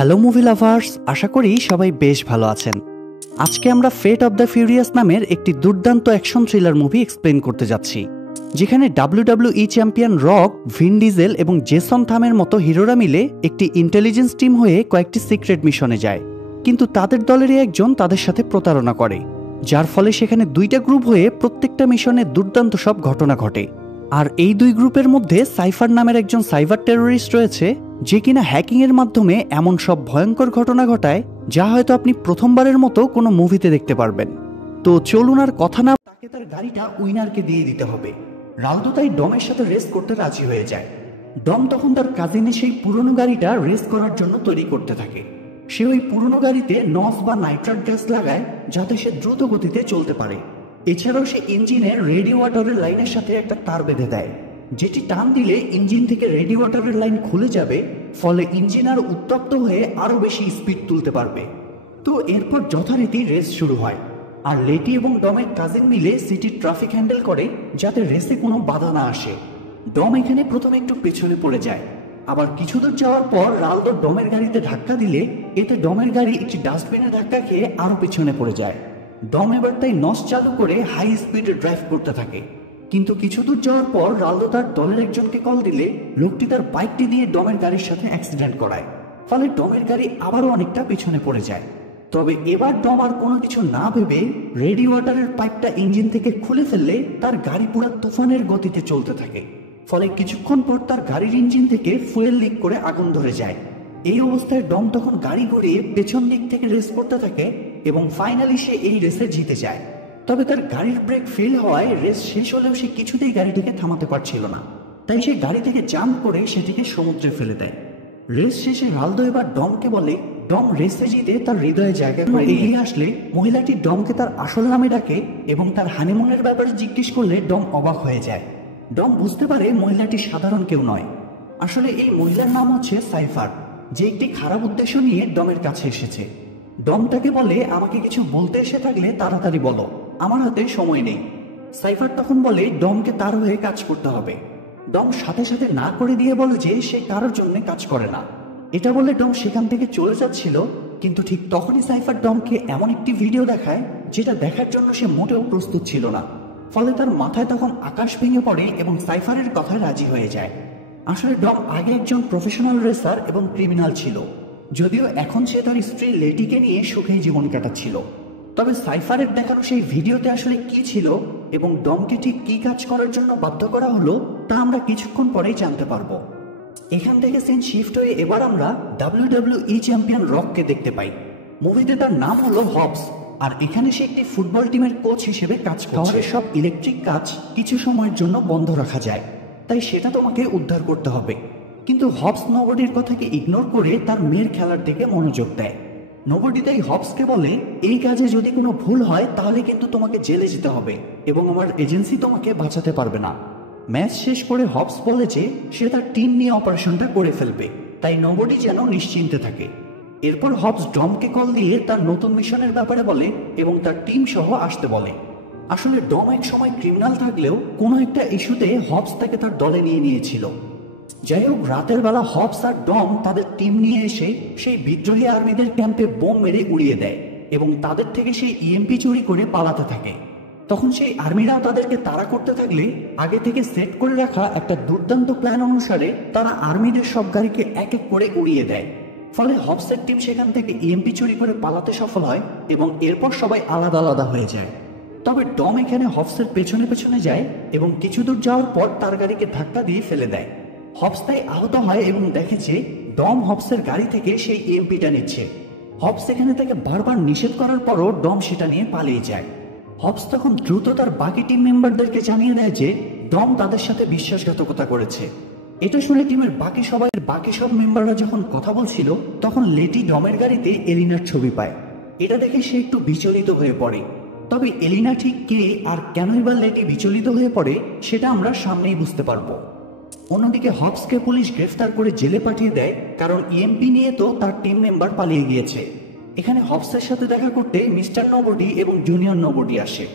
Hello movie lovers, আশা করি সবাই বেশ ভালো আছেন। আজকে আমরা ফেট অব দ্য ফিউরিয়াস নামের একটি দুর্দান্ত অ্যাকশন থ্রিলার মুভি এক্সপ্লেন করতে যাচ্ছি, যেখানে WWE চ্যাম্পিয়ন রক, ভিন ডিজেল এবং জেসন থামের মতো হিরোরা মিলে একটি ইন্টেলিজেন্স টিম হয়ে কয়েকটি সিক্রেট মিশনে যায়। কিন্তু তাদের দলেরই একজন তাদের সাথে প্রতারণা করে, যার ফলে সেখানে দুইটা গ্রুপ হয়ে প্রত্যেকটা মিশনে দুর্দান্ত সব ঘটনা ঘটে। আর এই দুই গ্রুপের মধ্যে সাইফার নামের একজন সাইবার টেরোরিস্ট রয়েছে, যে কিনা হ্যাকিংয়ের মাধ্যমে এমন সব ভয়ঙ্কর ঘটনা ঘটায় যা হয়তো আপনি প্রথমবারের মতো কোনো মুভিতে দেখতে পারবেন। তো চলুন আর কথা না, তাকে তার গাড়িটা উইনারকে দিয়ে দিতে হবে। রালদো তাই ডমের সাথে রেস করতে রাজি হয়ে যায়। ডম তখন তার কাজিনে সেই পুরনো গাড়িটা রেস করার জন্য তৈরি করতে থাকে। সে ওই পুরনো গাড়িতে নফ বা নাইট্রেট গ্যাস লাগায় যাতে সে দ্রুত গতিতে চলতে পারে। এছাড়াও সে ইঞ্জিনের রেডি ওয়াটারের লাইনের সাথে একটা তার বেঁধে দেয়, যেটি টান দিলে ইঞ্জিন থেকে রেডি ওয়াটারের লাইন খুলে যাবে, ফলে ইঞ্জিন আর উত্তপ্ত হয়ে আরো বেশি স্পিড তুলতে পারবে। তো এরপর যথারীতি রেস শুরু হয়, আর লেটি এবং ডমের কাজিন মিলে সিটির ট্রাফিক হ্যান্ডেল করে যাতে রেসে কোনো বাধা না আসে। ডম এখানে প্রথমে একটু পেছনে পড়ে যায়, আবার কিছু দূর যাওয়ার পর রালদো ডমের গাড়িতে ধাক্কা দিলে এতে ডমের গাড়ি একটি ডাস্টবিনে ধাক্কা খেয়ে আরো পেছনে পড়ে যায়। ডম এবার তাই নস চালু করে হাই স্পিডে ড্রাইভ করতে থাকে। কিন্তু কিছু দূর যাওয়ার পর রালদো তার দলের একজনকে কল দিলে লোকটি তার বাইকটি দিয়ে ডমের গাড়ির সাথে অ্যাক্সিডেন্ট করায়, ফলে ডমের গাড়ি আবারও অনেকটা পিছনে পড়ে যায়। তবে এবার ডম আর কোনো কিছু না ভেবে রেডি ওয়াটারের পাইপটা ইঞ্জিন থেকে খুলে ফেললে তার গাড়ি পুরো তুফানের গতিতে চলতে থাকে। ফলে কিছুক্ষণ পর তার গাড়ির ইঞ্জিন থেকে ফুয়েল লিক করে আগুন ধরে যায়। এই অবস্থায় ডম তখন গাড়ি ঘুরিয়ে পেছন দিক থেকে রেস করতে থাকে এবং ফাইনালি সে এই রেসে জিতে যায়। তবে তার গাড়ির ব্রেক ফেল হওয়ায় রেস শেষ হলেও সে কিছুতেই গাড়িটিকে থামাতে পারছিল না, তাই সে গাড়ি থেকে জাম্প করে সেটিকে সমুদ্রে ফেলে দেয়। রেস শেষে রালদো এবার ডমকে বলে ডম রেসে জিতে তার হৃদয়ে জায়গা করে এগিয়ে আসলে মহিলাটি ডমকে তার আসল নামে ডাকে এবং তার হানিমুনের ব্যাপারে জিজ্ঞেস করলে ডম অবাক হয়ে যায়। ডম বুঝতে পারে মহিলাটি সাধারণ কেউ নয়, আসলে এই মহিলার নাম হচ্ছে সাইফার, যে একটি খারাপ উদ্দেশ্য নিয়ে ডমের কাছে এসেছে। ডম তাকে বলে আমাকে কিছু বলতে এসে থাকলে তাড়াতাড়ি বলো, আমার হাতে সময় নেই। সাইফার তখন বলে ডমকে তার হয়ে কাজ করতে হবে। ডম সাথে সাথে না করে দিয়ে বলে যে সে কারোর জন্য কাজ করে না। এটা বলে ডম সেখান থেকে চলে যাচ্ছিল, কিন্তু ঠিক তখনই সাইফার ডমকে এমন একটি ভিডিও দেখায় যেটা দেখার জন্য সে মোটেও প্রস্তুত ছিল না। ফলে তার মাথায় তখন আকাশ ভেঙে পড়ে এবং সাইফারের কথায় রাজি হয়ে যায়। আসলে ডম আগে একজন প্রফেশনাল রেসার এবং ক্রিমিনাল ছিল, যদিও এখন সে তার স্ত্রী লেটিকে নিয়ে সুখেই জীবন কাটাচ্ছিল। তবে সাইফারের দেখানো সেই ভিডিওতে আসলে কি ছিল এবং ডমকে ঠিক কি কাজ করার জন্য বাধ্য করা হলো তা আমরা কিছুক্ষণ পরেই জানতে পারবো। এখান থেকে সিন শিফট হয়ে এবার আমরা WWE চ্যাম্পিয়ন রককে দেখতে পাই। মুভিতে তার নাম হলো হবস, আর এখানে সে একটি ফুটবল টিমের কোচ হিসেবে কাজ করছে। সব ইলেকট্রিক কাজ কিছু সময়ের জন্য বন্ধ রাখা যায়, তাই সেটা তোমাকে উদ্ধার করতে হবে। কিন্তু হবস নোবডির কথাকে ইগনোর করে তার মেয়ের খেলার দিকে মনোযোগ দেয়। নোবডি তাই হবসকে বলে এই কাজে যদি কোনো ভুল হয় তাহলে কিন্তু তোমাকে জেলে যেতে হবে এবং আমার এজেন্সি তোমাকে বাঁচাতে পারবে না। ম্যাচ শেষ করে হবস বলে যে সে তার টিম নিয়ে অপারেশনটা করে ফেলবে, তাই নোবডি যেন নিশ্চিন্তে থাকে। এরপর হবস ডমকে কল দিয়ে তার নতুন মিশনের ব্যাপারে বলে এবং তার টিম সহ আসতে বলে। আসলে ডম এক সময় ক্রিমিনাল থাকলেও কোনো একটা ইস্যুতে হবস তাকে তার দলে নিয়ে নিয়েছিল। যাই হোক, রাতের বেলা হবস আর ডম তাদের টিম নিয়ে এসে সেই বিদ্রোহী আর্মিদের ক্যাম্পে বোম মেরে উড়িয়ে দেয় এবং তাদের থেকে সেই ইএমপি চুরি করে পালাতে থাকে। তখন সেই আর্মিরাও তাদেরকে তাড়া করতে থাকলে আগে থেকে সেট করে রাখা একটা দুর্দান্ত প্ল্যান অনুসারে তারা আর্মিদের সব গাড়িকে এক এক করে উড়িয়ে দেয়। ফলে হবসের টিম সেখান থেকে ইএমপি চুরি করে পালাতে সফল হয় এবং এরপর সবাই আলাদা আলাদা হয়ে যায়। তবে ডম এখানে হবসের পেছনে পেছনে যায় এবং কিছু দূর যাওয়ার পর তার গাড়িকে ধাক্কা দিয়ে ফেলে দেয়। হবস তাই আহত হয় এবং দেখে যে ডম হবসের গাড়ি থেকে সেই ইএমপিটা নিচ্ছে। হবস এখানে তাকে বারবার নিষেধ করার পরও ডম সেটা নিয়ে পালিয়ে যায়। হবস তখন দ্রুত তার বাকি টিম মেম্বারদেরকে জানিয়ে দেয় যে ডম তাদের সাথে বিশ্বাসঘাতকতা করেছে। এটা শুনে টিমের বাকি সব মেম্বাররা যখন কথা বলছিল তখন লেটি ডমের গাড়িতে এলিনার ছবি পায়। এটা দেখে সে একটু বিচলিত হয়ে পড়ে। তবে এলিনা ঠিক কে আর কেনই বা লেটি বিচলিত হয়ে পড়ে সেটা আমরা সামনেই বুঝতে পারবো। অন্যদিকে হবসকে পুলিশ গ্রেফতার করে জেলে পাঠিয়ে দেয়, কারণ ইএমপি নিয়ে তো তার টিম মেম্বার পালিয়ে গিয়েছে। এখানে হবসের সাথে দেখা করতে মিস্টার নোবডি এবং জুনিয়র নোবডি আসে।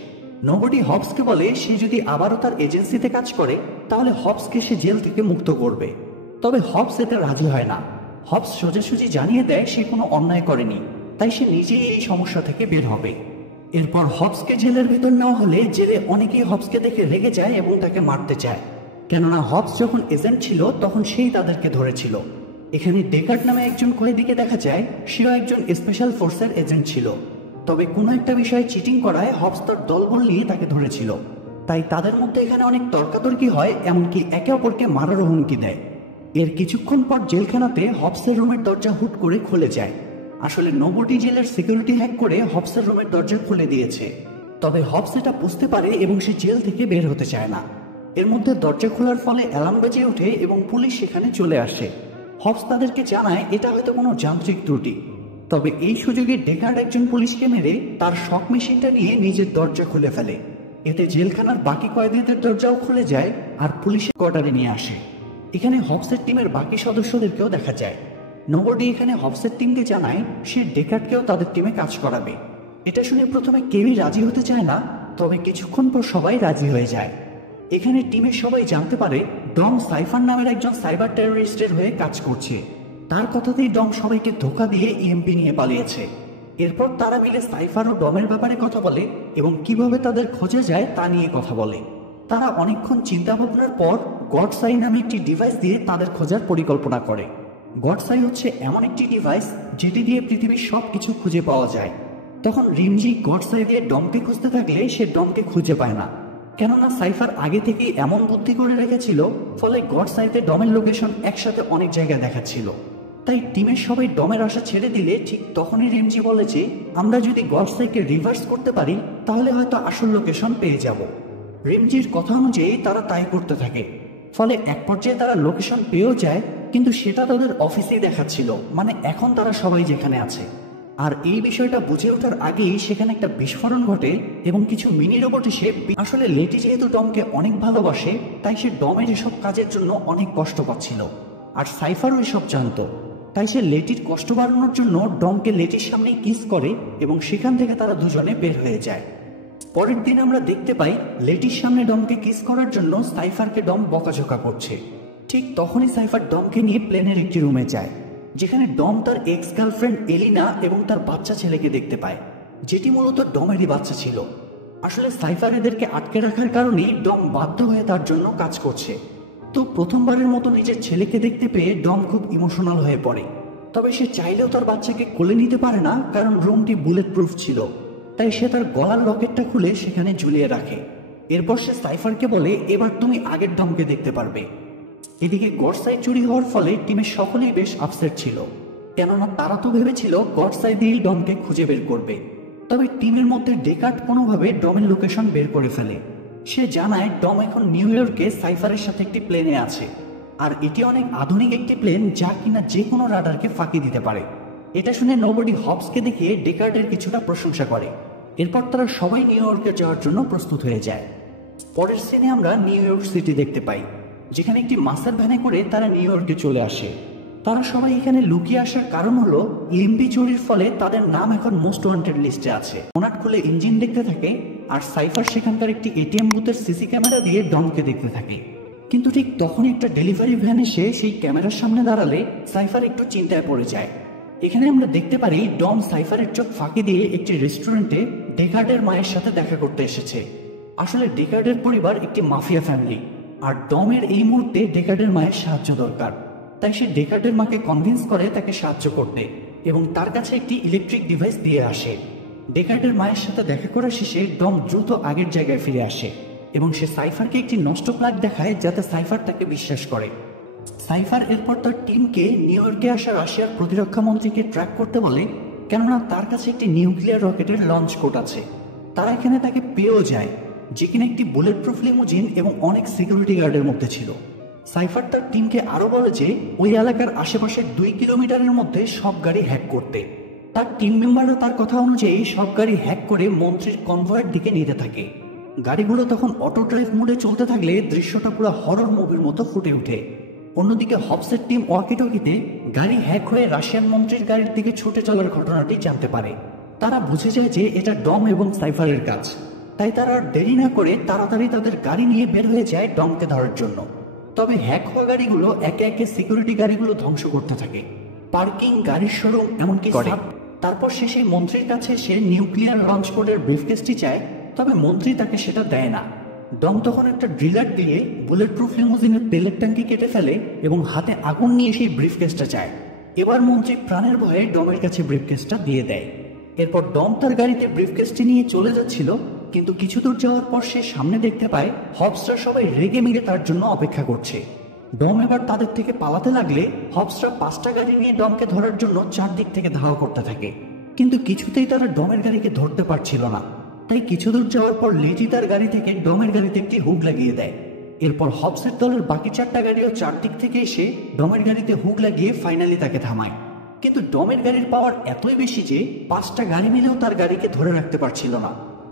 নোবডি হবসকে বলে সে যদি আবারও তার এজেন্সিতে কাজ করে তাহলে হবসকে সে জেল থেকে মুক্ত করবে। তবে হবস এতে রাজি হয় না। হবস সোজাসুজি জানিয়ে দেয় সে কোনো অন্যায় করেনি, তাই সে নিজেই এই সমস্যা থেকে বের হবে। এরপর হবসকে জেলের ভেতর নেওয়া হলে জেলে অনেকেই হবসকে দেখে রেগে যায় এবং তাকে মারতে চায়, কেননা হবস যখন এজেন্ট ছিল তখন সেই তাদেরকে ধরেছিল। এখানে ডেকার্ট নামে একজন কয়েদিকে দেখা যায়, সেও একজন স্পেশাল ফোর্সের এজেন্ট ছিল, তবে কোনো একটা বিষয়ে চিটিং করায় হবস তার দলবল নিয়ে তাকে ধরেছিল। তাই তাদের মধ্যে এখানে অনেক তর্কাতর্কি হয়, এমনকি একে অপরকে মারারও হুমকি দেয়। এর কিছুক্ষণ পর জেলখানাতে হবসের রুমের দরজা হুট করে খুলে যায়। আসলে নোবডি জেলের সিকিউরিটি হ্যাক করে হবসের রুমের দরজা খুলে দিয়েছে, তবে হবস এটা বুঝতে পারে এবং সে জেল থেকে বের হতে চায় না। এর মধ্যে দরজা খোলার ফলে অ্যালার্ম বেজে ওঠে এবং পুলিশ সেখানে চলে আসে। হবস তাদেরকে জানায় এটা হয়তো কোনো যান্ত্রিক ত্রুটি, তবে এই সুযোগে ডেকার্ড একজন পুলিশকে মেরে তার শক মেশিনটা নিয়ে নিজের দরজা খুলে ফেলে। এতে জেলখানার বাকি কয়েদিদের দরজাও খুলে যায় আর পুলিশের কোয়ার্টারে নিয়ে আসে। এখানে হবসের টিমের বাকি সদস্যদেরকেও দেখা যায়। নোবডি এখানে হবসের টিমকে জানায় সে ডেকার্ডকেও তাদের টিমে কাজ করাবে। এটা শুনে প্রথমে কেউই রাজি হতে চায় না, তবে কিছুক্ষণ পর সবাই রাজি হয়ে যায়। এখানে টিমের সবাই জানতে পারে ডম সাইফার নামের একজন সাইবার টেররিস্টের হয়ে কাজ করছে। তার কথাতেই ডম সবাইকে ধোঁকা দিয়ে ইএমপি নিয়ে পালিয়েছে। এরপর তারা মিলে সাইফার ও ডমের ব্যাপারে কথা বলে এবং কিভাবে তাদের খোঁজা যায় তা নিয়ে কথা বলে। তারা অনেকক্ষণ চিন্তা ভাবনার পর গডসাই নামে একটি ডিভাইস দিয়ে তাদের খোঁজার পরিকল্পনা করে। গডসাই হচ্ছে এমন একটি ডিভাইস যেটি দিয়ে পৃথিবীর সবকিছু খুঁজে পাওয়া যায়। তখন রিমজি গডসাই দিয়ে ডমকে খুঁজতে থাকলে সে ডমকে খুঁজে পায় না, কেননা সাইফার আগে থেকেই এমন বুদ্ধি করে রেখেছিল, ফলে গডসাইতে ডমের লোকেশন একসাথে অনেক জায়গায় দেখাচ্ছিল। তাই টিমের সবাই ডমের আশা ছেড়ে দিলে ঠিক তখনই রিমজি বলে যে আমরা যদি গডসাইকে রিভার্স করতে পারি তাহলে হয়তো আসল লোকেশন পেয়ে যাব। রিমজির কথা অনুযায়ী তারা তাই করতে থাকে, ফলে এক পর্যায়ে তারা লোকেশন পেয়েও যায়, কিন্তু সেটা তাদের অফিসেই দেখাচ্ছিল, মানে এখন তারা সবাই যেখানে আছে। আর এই বিষয়টা বুঝে ওঠার আগেই সেখানে একটা বিস্ফোরণ ঘটে এবং কিছু মিনি রোবট এসে, আসলে লেটি যেহেতু ডমকে অনেক ভালোবাসে তাই সে ডমের এসব কাজের জন্য অনেক কষ্ট পাচ্ছিল, আর সাইফারও এসব জানতো। তাই সে লেটির কষ্ট বাড়ানোর জন্য ডমকে লেটির সামনে কিস করে এবং সেখান থেকে তারা দুজনে বের হয়ে যায়। পরের দিন আমরা দেখতে পাই লেটির সামনে ডমকে কিস করার জন্য সাইফারকে ডম বকাঝকা করছে। ঠিক তখনই সাইফার ডমকে নিয়ে প্লেনের একটি রুমে যায়, যেখানে ডম তার এক্স গার্লফ্রেন্ড এলিনা এবং তার বাচ্চা ছেলেকে দেখতে পায়, যেটি মূলত ডমেরই বাচ্চা ছিল। আসলে সাইফার এদেরকে আটকে রাখার কারণেই ডম বাধ্য হয়ে তার জন্য কাজ করছে। তো প্রথমবারের মতো নিজের ছেলেকে দেখতে পেয়ে ডম খুব ইমোশনাল হয়ে পড়ে, তবে সে চাইলেও তার বাচ্চাকে কোলে নিতে পারে না, কারণ রুমটি বুলেট প্রুফ ছিল। তাই সে তার গলার লকেটটা খুলে সেখানে ঝুলিয়ে রাখে। এরপর সে সাইফারকে বলে এবার তুমি আগের ডমকে দেখতে পারবে। এদিকে গডসাই চুরি হওয়ার ফলে টিমের সকলেই বেশ আপসেট ছিল, কেননা তারা তো ভেবেছিল গডসাই দিয়েই ডমকে খুঁজে বের করবে। তবে টিমের মধ্যে ডেকার্ট কোনোভাবে ডমের লোকেশন বের করে ফেলে। সে জানায় ডম এখন নিউ ইয়র্কে সাইফারের সাথে একটি প্লেনে আছে, আর এটি অনেক আধুনিক একটি প্লেন যা কিনা যে কোনো রাডারকে ফাঁকি দিতে পারে। এটা শুনে নোবডি হবসকে দেখিয়ে ডেকার্টের কিছুটা প্রশংসা করে। এরপর তারা সবাই নিউ ইয়র্কে যাওয়ার জন্য প্রস্তুত হয়ে যায়। পরের সিনে আমরা নিউ ইয়র্ক সিটি দেখতে পাই, যেখানে একটি মাসের ভ্যানে করে তারা নিউ ইয়র্কে চলে আসে। তারা সবাই এখানে লুকিয়ে আসার কারণ হলো লিম্পি চুরির ফলে তাদের নাম এখন মোস্ট ওয়ান্টেড লিস্টে আছে। ওনাট খুলে ইঞ্জিন দেখতে থাকে, আর সাইফার সেখানকার একটি এটিএম বুথের সিসি ক্যামেরা দিয়ে ডমকে দেখতে থাকে। কিন্তু ঠিক তখনই একটা ডেলিভারি ভ্যান এসে সেই ক্যামেরার সামনে দাঁড়ালে সাইফার একটু চিন্তায় পড়ে যায়। এখানে আমরা দেখতে পারি ডম সাইফারের চোখ ফাঁকি দিয়ে একটি রেস্টুরেন্টে ডেকার্ডের মায়ের সাথে দেখা করতে এসেছে। আসলে ডেকার্ডের পরিবার একটি মাফিয়া ফ্যামিলি, আর ডমের এই মুহূর্তে ডেকার্ডের মায়ের সাহায্য দরকার। তাই সে ডেকার্ডের মাকে কনভিন্স করে তাকে সাহায্য করতে এবং তার কাছে একটি ইলেকট্রিক ডিভাইস দিয়ে আসে। ডেকার্ডের মায়ের সাথে দেখা করা শেষে ডম দ্রুত আগের জায়গায় ফিরে আসে এবং সে সাইফারকে একটি নষ্ট প্লাগ দেখায় যাতে সাইফার তাকে বিশ্বাস করে। সাইফার এরপর তার টিমকে নিউ ইয়র্কে আসা রাশিয়ার প্রতিরক্ষা মন্ত্রীকে ট্র্যাক করতে বলে, কেননা তার কাছে একটি নিউক্লিয়ার রকেটের লঞ্চ কোড আছে। তারা এখানে তাকে পেয়েও যায়, যে কিনা একটি বুলেট প্রুফ লিমুজিন এবং অনেক সিকিউরিটি গার্ডের মধ্যে ছিল। সাইফার তার টিমকে আরো বলে যে ওই এলাকার আশেপাশে 2 কিলোমিটারের মধ্যে সব গাড়ি হ্যাক করতে। তার টিম মেম্বাররা তার কথা অনুযায়ী সব গাড়ি হ্যাক করে মন্ত্রীর কনভয়ের দিকে নিতে থাকে। গাড়িগুলো তখন অটো ড্রাইভ মোডে চলতে থাকলে দৃশ্যটা পুরো হরর মুভির মতো ফুটে ওঠে। অন্যদিকে হবসের টিম ওয়াকিটকিতে গাড়ি হ্যাক হয়ে রাশিয়ান মন্ত্রীর গাড়ির দিকে ছুটে চলার ঘটনাটি জানতে পারে। তারা বুঝে যায় যে এটা ডম এবং সাইফারের কাজ, তাই তারা আর দেরি না করে তাড়াতাড়ি তাদের গাড়ি নিয়ে বের হয়ে যায় ডমকে ধরার জন্য। তবে হ্যাক হওয়া গাড়িগুলো একে একে সিকিউরিটি গাড়িগুলো ধ্বংস করতে থাকে। পার্কিং, গাড়ির শোরুম, এমনকি তারপর সে সেই মন্ত্রীর কাছে সে নিউক্লিয়ার লঞ্চ কোডের ব্রিফকেসটি চায়, তবে মন্ত্রী তাকে সেটা দেয় না। ডম তখন একটা ড্রিলার দিয়ে বুলেট প্রুফ লিমুজিনের তেলের ট্যাঙ্কি কেটে ফেলে এবং হাতে আগুন নিয়ে সেই ব্রিফকেসটা চায়। এবার মন্ত্রী প্রাণের ভয়ে ডমের কাছে ব্রিফকেসটা দিয়ে দেয়। এরপর ডম তার গাড়িতে ব্রিফকেসটি নিয়ে চলে যাচ্ছিল, কিন্তু কিছু দূর যাওয়ার পর সে সামনে দেখতে পায় হবসরা সবাই রেগে মেগে তার জন্য অপেক্ষা করছে। ডম এবার তাদের থেকে পালাতে লাগলে হবসরা 5টা গাড়ি নিয়ে ডমকে ধরার জন্য চারদিক থেকে ধাওয়া করতে থাকে, কিন্তু কিছুতেই তারা ডমের গাড়িকে ধরতে পারছিল না। তাই কিছু দূর যাওয়ার পর লেজি তার গাড়ি থেকে ডমের গাড়িতে একটি হুক লাগিয়ে দেয়। এরপর হবসের দলের বাকি 4টা গাড়িও চারদিক থেকে এসে ডমের গাড়িতে হুক লাগিয়ে ফাইনালি তাকে থামায়। কিন্তু ডমের গাড়ির পাওয়ার এতই বেশি যে 5টা গাড়ি মিলেও তার গাড়িকে ধরে রাখতে পারছিল না।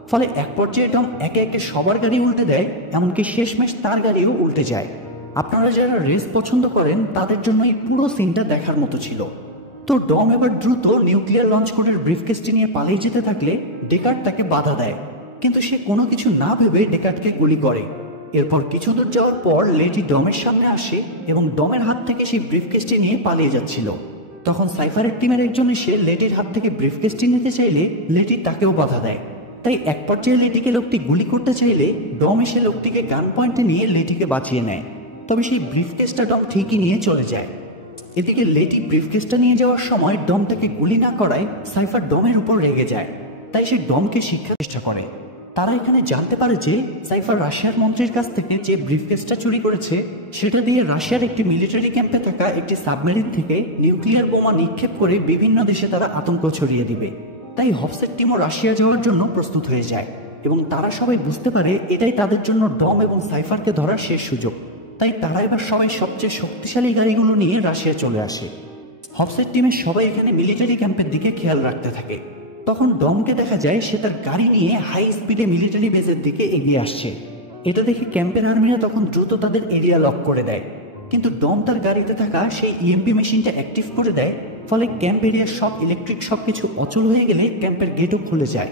ফলে এক পর্যায়ে ডম একে একে সবার গাড়ি উল্টে দেয়, এমনকি শেষমেশ তার গাড়িও উল্টে যায়। আপনারা যারা রেস পছন্দ করেন তাদের জন্য এই পুরো সিনটা দেখার মতো ছিল। তো ডম এবার দ্রুত নিউক্লিয়ার লঞ্চ কোডের ব্রিফকেসটি নিয়ে পালিয়ে যেতে থাকলে ডেকার্ট তাকে বাধা দেয়, কিন্তু সে কোনো কিছু না ভেবে ডেকার্টকে গুলি করে। এরপর কিছু দূর যাওয়ার পর লেটি ডমের সামনে আসে এবং ডমের হাত থেকে সেই ব্রিফকেসটি নিয়ে পালিয়ে যাচ্ছিল। তখন সাইফারের টিমের একজন এসে লেটির হাত থেকে ব্রিফকেসটি নিতে চাইলে লেটি তাকেও বাধা দেয়। তাই এক পর্যায়ে লেটিকে লোকটি গুলি করতে চাইলে ডম এসে লোকটিকে গান পয়েন্টে নিয়ে লেটিকে বাঁচিয়ে নেয়। তবে সেই ব্রিফকেসটা ডম ঠিকই নিয়ে চলে যায়। এদিকে লেটি ব্রিফকেসটা নিয়ে যাওয়ার সময় ডম তাকে গুলি না করায় সাইফার ডমের উপর রেগে যায়, তাই সে ডমকে শিক্ষার চেষ্টা করে। তারা এখানে জানতে পারে যে সাইফার রাশিয়ার মন্ত্রীর কাছ থেকে যে ব্রিফকেসটা চুরি করেছে সেটা দিয়ে রাশিয়ার একটি মিলিটারি ক্যাম্পে থাকা একটি সাবমেরিন থেকে নিউক্লিয়ার বোমা নিক্ষেপ করে বিভিন্ন দেশে তারা আতঙ্ক ছড়িয়ে দিবে। তাই হবসের টিমও রাশিয়া যাওয়ার জন্য প্রস্তুত হয়ে যায় এবং তারা সবাই বুঝতে পারে এটাই তাদের জন্য ডম এবং সাইফারকে ধরার শেষ সুযোগ। তাই তারা এবার সবাই সবচেয়ে শক্তিশালী গাড়িগুলো নিয়ে রাশিয়া চলে আসে। হবসের টিমের সবাই এখানে মিলিটারি ক্যাম্পের দিকে খেয়াল রাখতে থাকে। তখন ডমকে দেখা যায় সে তার গাড়ি নিয়ে হাই স্পিডে মিলিটারি বেসের দিকে এগিয়ে আসছে। এটা দেখে ক্যাম্পের আর্মিরা তখন দ্রুত তাদের এরিয়া লক করে দেয়, কিন্তু ডম তার গাড়িতে থাকা সেই ইএমপি মেশিনটা অ্যাক্টিভ করে দেয়। ফলে ক্যাম্প এরিয়ার সব ইলেকট্রিক সবকিছু অচল হয়ে গেলে ক্যাম্পের গেটও খুলে যায়।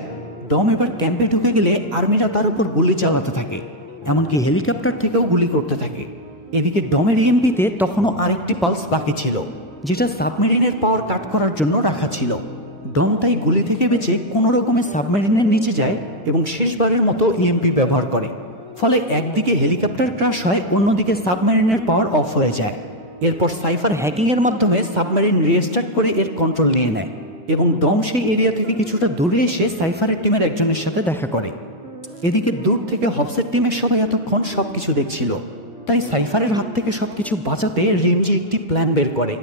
ডম এবার ক্যাম্পে ঢুকে গেলে আর্মিরা তার উপর গুলি চালাতে থাকে, এমনকি হেলিকপ্টার থেকেও গুলি করতে থাকে। এদিকে ডমের ইএমপিতে তখনও আরেকটি পালস বাকি ছিল, যেটা সাবমেরিনের পাওয়ার কাট করার জন্য রাখা ছিল। ডম তাই গুলি থেকে বেঁচে কোনো রকমে সাবমেরিনের নিচে যায় এবং শেষবারের মতো ইএমপি ব্যবহার করে। ফলে একদিকে হেলিকপ্টার ক্রাশ হয়, অন্যদিকে সাবমেরিনের পাওয়ার অফ হয়ে যায়। এরপর সাইফার হ্যাকিং এর মাধ্যমে সাবমেরিন রিস্টার্ট করে এর কন্ট্রোল নিয়ে নেয় এবং ডম সেই এরিয়া থেকে কিছুটা দূরে এসে সাইফারের টিমের একজনের সাথে দেখা করে। এদিকে দূর থেকে হবসের টিমের সবাই এতক্ষণ সবকিছু দেখছিল, তাই সাইফারের হাত থেকে সবকিছু বাঁচাতে রিমজি একটি প্ল্যান বের করে।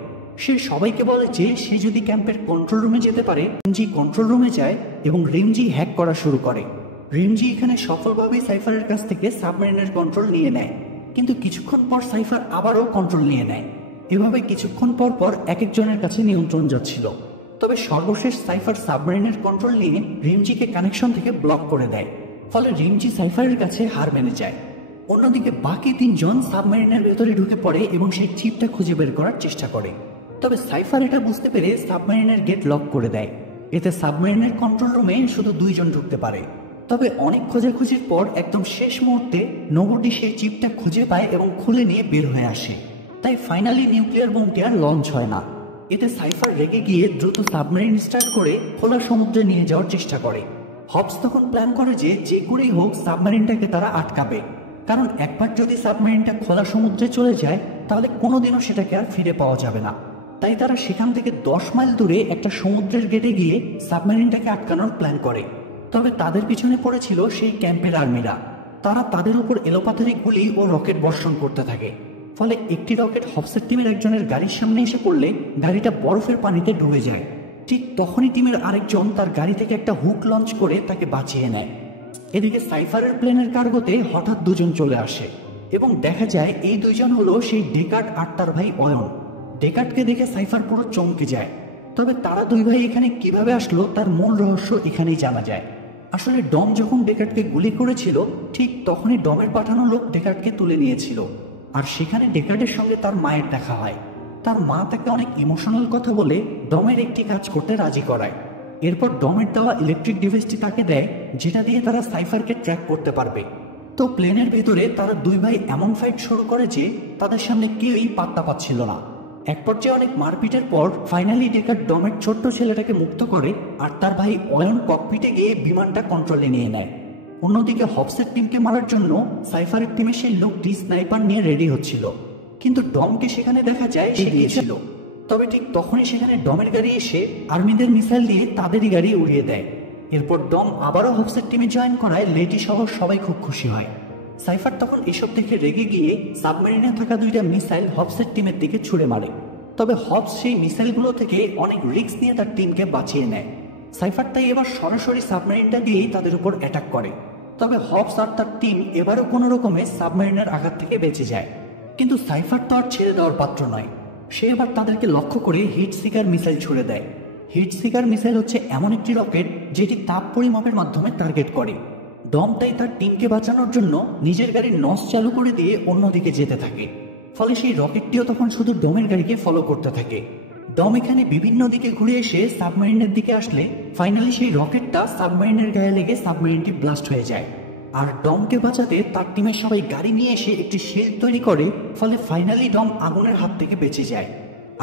সে সবাইকে বলে যে সে যদি ক্যাম্পের কন্ট্রোল রুমে যেতে পারে। রিমজি কন্ট্রোল রুমে যায় এবং রিমজি হ্যাক করা শুরু করে। রিমজি এখানে সফলভাবে সাইফারের কাছ থেকে সাবমেরিনের কন্ট্রোল নিয়ে নেয়, কিন্তু কিছুক্ষণ পর সাইফার আবারও কন্ট্রোল নিয়ে নেয়। এভাবে কিছুক্ষণ পর পর এক একজনের কাছে নিয়ন্ত্রণ যাচ্ছিল। তবে সর্বশেষ সাইফার সাবমেরিনের কন্ট্রোল নিয়ে রিমজিকে কানেকশন থেকে ব্লক করে দেয়। ফলে রিমজি সাইফারের কাছে হার মেনে যায়। অন্যদিকে বাকি 3 জন সাবমেরিনের ভেতরে ঢুকে পড়ে এবং সেই চিপটা খুঁজে বের করার চেষ্টা করে। তবে সাইফার এটা বুঝতে পেরে সাবমেরিনের গেট লক করে দেয়। এতে সাবমেরিনের কন্ট্রোল রুমে শুধু 2 জন ঢুকতে পারে। তবে অনেক খোঁজাখুঁজির পর একদম শেষ মুহূর্তে নোবডি সেই চিপটা খুঁজে পায় এবং খুলে নিয়ে বের হয়ে আসে। তাই ফাইনালি নিউক্লিয়ার বোমটি আর লঞ্চ হয় না। এতে সাইফার রেগে গিয়ে দ্রুত সাবমেরিন স্টার্ট করে খোলা সমুদ্রে নিয়ে যাওয়ার চেষ্টা করে। হবস তখন প্ল্যান করে যে যে করেই হোক সাবমেরিনটাকে তারা আটকাবে, কারণ একবার যদি সাবমেরিনটা খোলা সমুদ্রে চলে যায় তাহলে কোনোদিনও সেটাকে আর ফিরে পাওয়া যাবে না। তাই তারা সেখান থেকে 10 মাইল দূরে একটা সমুদ্রের গেটে গিয়ে সাবমেরিনটাকে আটকানোর প্ল্যান করে। তবে তাদের পিছনে পড়েছিল সেই ক্যাম্পের আর্মিরা। তারা তাদের উপর এলোপাথারি গুলি ও রকেট বর্ষণ করতে থাকে। ফলে একটি রকেট হবসের টিমের একজনের গাড়ির সামনে এসে পড়লে গাড়িটা বরফের পানিতে ডুবে যায়। ঠিক তখনই টিমের আরেকজন তার গাড়ি থেকে একটা হুক লঞ্চ করে তাকে বাঁচিয়ে নেয়। এদিকে সাইফারের প্লেনের কার্গোতে হঠাৎ 2 জন চলে আসে এবং দেখা যায় এই 2 জন হলো সেই ডেকার্ট আর তার ভাই অয়ন। ডেকার্টকে দেখে সাইফার পুরো চমকে যায়। তবে তারা 2 ভাই এখানে কিভাবে আসলো তার মূল রহস্য এখানেই জানা যায়। আসলে ডম যখন ডেকার্টকে গুলি করেছিল ঠিক তখনই ডমের পাঠানো লোক ডেকার্টকে তুলে নিয়েছিল, আর সেখানে ডেকার্টের সঙ্গে তার মায়ের দেখা হয়। তার মা তাকে অনেক ইমোশনাল কথা বলে ডমের একটি কাজ করতে রাজি করায়। এরপর ডমের দেওয়া ইলেকট্রিক ডিভাইসটি তাকে দেয়, যেটা দিয়ে তারা সাইফারকে ট্র্যাক করতে পারবে। তো প্লেনের ভেতরে তারা 2 ভাই এমন ফাইট শুরু করে যে তাদের সামনে কেউই পাত্তা পাচ্ছিল না। এক পর্যায়ে অনেক মারপিটের পর ফাইনালি ডেকার্ড ডমের ছোট্ট ছেলেটাকে মুক্ত করে আর তার ভাই অয়ন ককপিটে গিয়ে বিমানটা কন্ট্রোলে নিয়ে নেয়। অন্যদিকে হবসের টিমকে মারার জন্য সাইফারের টিমে সেই লোকটি স্নাইপার নিয়ে রেডি হচ্ছিল, কিন্তু ডমকে সেখানে দেখা যায় সে গিয়েছিল। তবে ঠিক তখনই সেখানে ডমের গাড়ি এসে আর্মিদের মিসাইল দিয়ে তাদেরই গাড়ি উড়িয়ে দেয়। এরপর ডম আবারও হবসের টিমে জয়েন করায় লেটি সহ সবাই খুব খুশি হয়। সাইফার তখন এসব দেখে রেগে গিয়ে সাবমেরিনে থাকা 2টা মিসাইল হবসের টিমের দিকে ছুড়ে মারে। তবে হবস সেই মিসাইলগুলো থেকে অনেক রিস্ক নিয়ে তার টিমকে বাঁচিয়ে নেয়। সাইফার তাই এবার সরাসরি সাবমেরিনটা দিয়েই তাদের উপর অ্যাটাক করে। তবে হবস আর তার টিম এবারও কোনো রকমে সাবমেরিনের আঘাত থেকে বেঁচে যায়। কিন্তু সাইফার তো আর ছেড়ে দেওয়ার পাত্র নয়। সে এবার তাদেরকে লক্ষ্য করে হিট সিকার মিসাইল ছুড়ে দেয়। হিট সিকার মিসাইল হচ্ছে এমন একটি রকেট যেটি তাপ পরিমাপের মাধ্যমে টার্গেট করে। ডম তাই তার টিমকে বাঁচানোর জন্য নিজের গাড়ির নস চালু করে দিয়ে অন্যদিকে যেতে থাকে। ফলে সেই রকেটটিও তখন শুধু ডমের গাড়িকে ফলো করতে থাকে। ডম এখানে বিভিন্ন দিকে ঘুরে এসে সাবমেরিনের দিকে আসলে ফাইনালি সেই রকেটটা সাবমেরিনের গায়ে লেগে সাবমেরিনটি ব্লাস্ট হয়ে যায়। আর ডমকে বাঁচাতে তার টিমের সবাই গাড়ি নিয়ে এসে একটি শিল্ড তৈরি করে, ফলে ফাইনালি ডম আগুনের হাত থেকে বেঁচে যায়।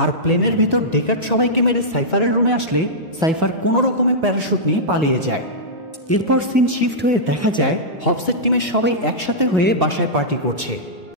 আর প্লেনের ভিতর ডেকার্ড সবাইকে মেরে সাইফারের রুমে আসলে সাইফার কোনো রকমে প্যারাশুট নিয়ে পালিয়ে যায়। এরপর সিন শিফট হয়ে দেখা যায় হবসের টিমের সবাই একসাথে হয়ে বাসায় পার্টি করছে।